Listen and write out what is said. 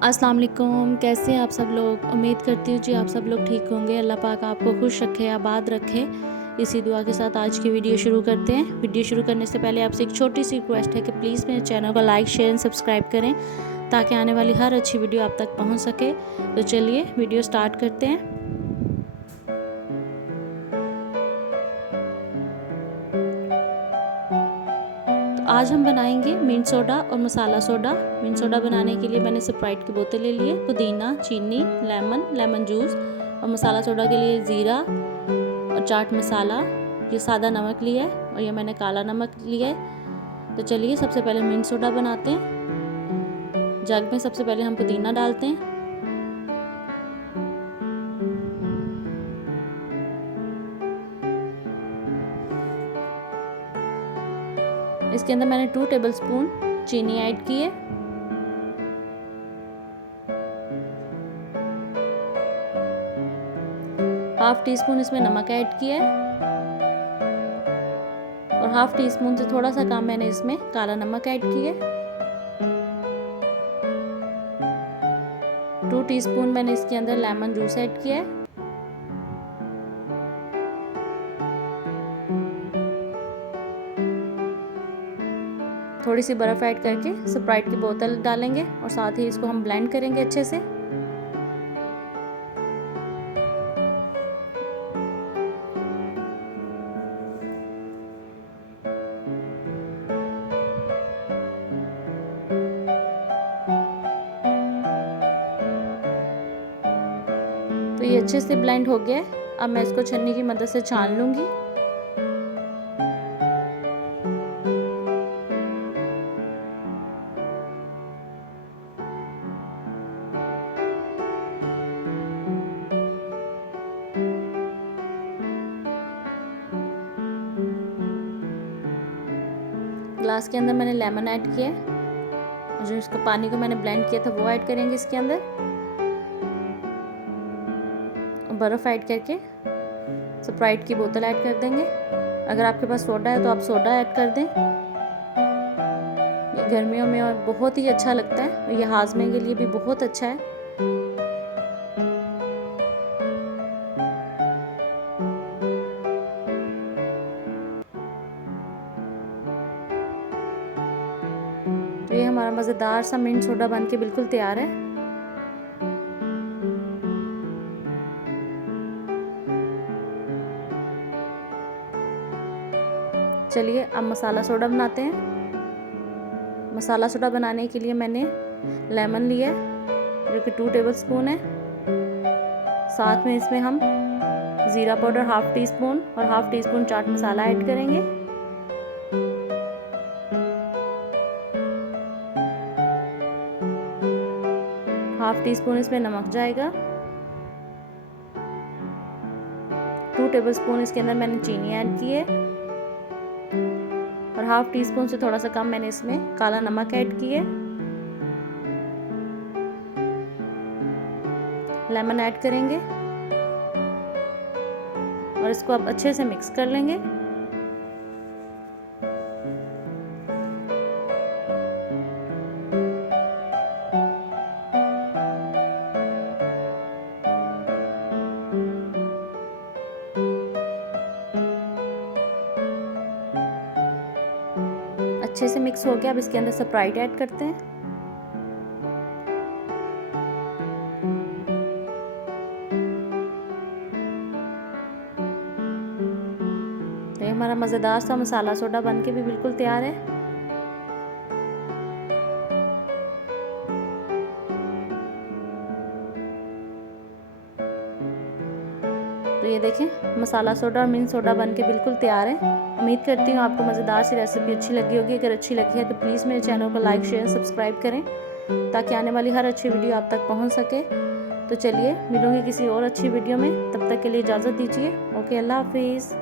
अस्सलाम वालेकुम, कैसे हैं आप सब लोग। उम्मीद करती हूँ जी आप सब लोग ठीक होंगे। अल्लाह पाक आपको खुश रखे, आबाद रखे। इसी दुआ के साथ आज की वीडियो शुरू करते हैं। वीडियो शुरू करने से पहले आपसे एक छोटी सी रिक्वेस्ट है कि प्लीज़ मेरे चैनल को लाइक शेयर एंड सब्सक्राइब करें ताकि आने वाली हर अच्छी वीडियो आप तक पहुँच सके। तो चलिए वीडियो स्टार्ट करते हैं। आज हम बनाएंगे मिंट सोडा और मसाला सोडा। मिंट सोडा बनाने के लिए मैंने स्प्राइट की बोतल ले ली है, पुदीना, चीनी, लेमन जूस। और मसाला सोडा के लिए ज़ीरा और चाट मसाला, ये सादा नमक लिया है और ये मैंने काला नमक लिया है। तो चलिए सबसे पहले मिंट सोडा बनाते हैं। जग में सबसे पहले हम पुदीना डालते हैं। इसके अंदर मैंने 2 टेबलस्पून चीनी ऐड की है। हाफ टी स्पून इसमें नमक ऐड किया है और हाफ टी स्पून से थोड़ा सा कम मैंने इसमें काला नमक ऐड किया है। 2 टीस्पून मैंने इसके अंदर लेमन जूस ऐड किया है। थोड़ी सी बर्फ़ ऐड करके स्प्राइट की बोतल डालेंगे और साथ ही इसको हम ब्लेंड करेंगे अच्छे से। तो ये अच्छे से ब्लेंड हो गया है। अब मैं इसको छन्नी की मदद से छान लूँगी। ग्लास के अंदर मैंने लेमन ऐड किया है। जो इसको पानी को मैंने ब्लेंड किया था वो ऐड करेंगे इसके अंदर। बर्फ़ ऐड करके स्प्राइट की बोतल ऐड कर देंगे। अगर आपके पास सोडा है तो आप सोडा ऐड कर दें। ये गर्मियों में और बहुत ही अच्छा लगता है और ये हाजमे के लिए भी बहुत अच्छा है। तो ये हमारा मज़ेदार सा मिंट सोडा बन के बिल्कुल तैयार है। चलिए अब मसाला सोडा बनाते हैं। मसाला सोडा बनाने के लिए मैंने लेमन लिया है जो कि 2 टेबलस्पून है। साथ में इसमें हम ज़ीरा पाउडर हाफ टी स्पून और half tea spoon chaat masala add करेंगे। हाफ टी स्पून इसमें नमक जाएगा। 2 टेबलस्पून इसके अंदर मैंने चीनी ऐड की है और हाफ टी स्पून से थोड़ा सा कम मैंने इसमें काला नमक ऐड किया है। लेमन ऐड करेंगे और इसको अब अच्छे से मिक्स कर लेंगे। अच्छे से मिक्स हो गया। अब इसके अंदर स्प्राइट ऐड करते हैं। तो ये हमारा मज़ेदार सा मसाला सोडा बन के भी बिल्कुल तैयार है। तो ये देखें मसाला सोडा और मिंट सोडा बन के बिल्कुल तैयार है। उम्मीद करती हूँ आपको मज़ेदार सी रेसिपी अच्छी लगी होगी। अगर अच्छी लगी है तो प्लीज़ मेरे चैनल को लाइक शेयर सब्सक्राइब करें ताकि आने वाली हर अच्छी वीडियो आप तक पहुँच सके। तो चलिए मिलूँगी किसी और अच्छी वीडियो में, तब तक के लिए इजाज़त दीजिए। ओके, अल्लाह हाफिज़।